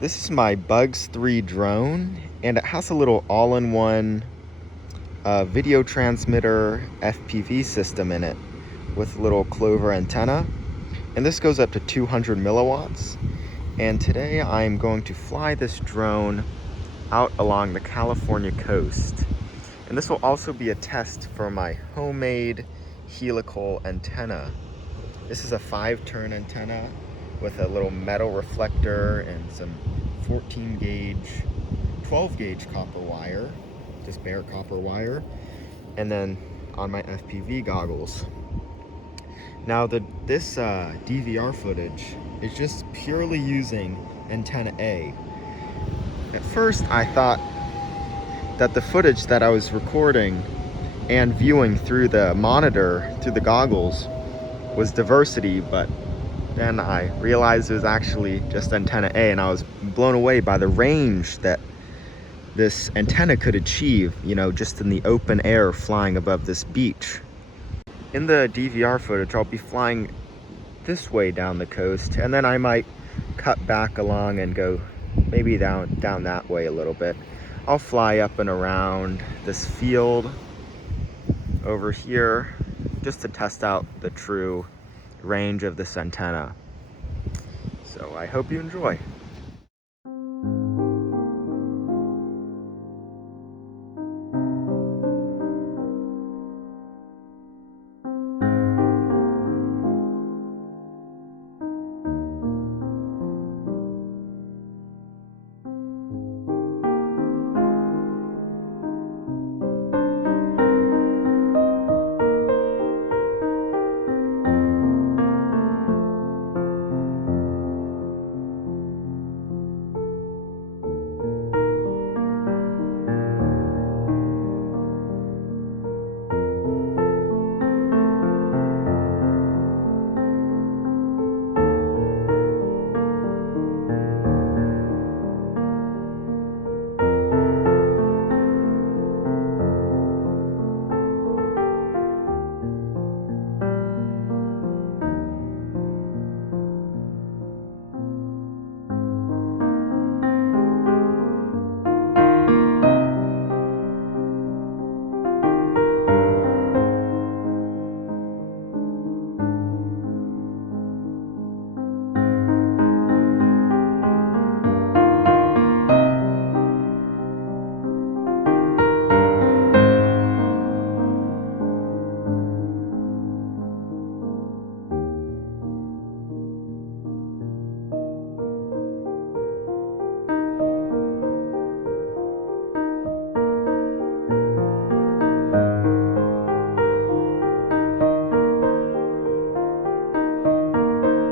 This is my Bugs 3 drone, and it has a little all-in-one video transmitter FPV system in it with a little clover antenna. And this goes up to 200 milliwatts. And today I'm going to fly this drone out along the California coast. And this will also be a test for my homemade helical antenna. This is a 5-turn antenna with a little metal reflector and some 14 gauge, 12 gauge copper wire, just bare copper wire, and then on my FPV goggles. Now this DVR footage is just purely using antenna A. At first I thought that the footage that I was recording and viewing through the monitor, through the goggles, was diversity, but then I realized it was actually just antenna A, and I was blown away by the range that this antenna could achieve, you know, just in the open air flying above this beach. In the DVR footage, I'll be flying this way down the coast, and then I might cut back along and go maybe down that way a little bit. I'll fly up and around this field over here just to test out the true range of this antenna. So I hope you enjoy.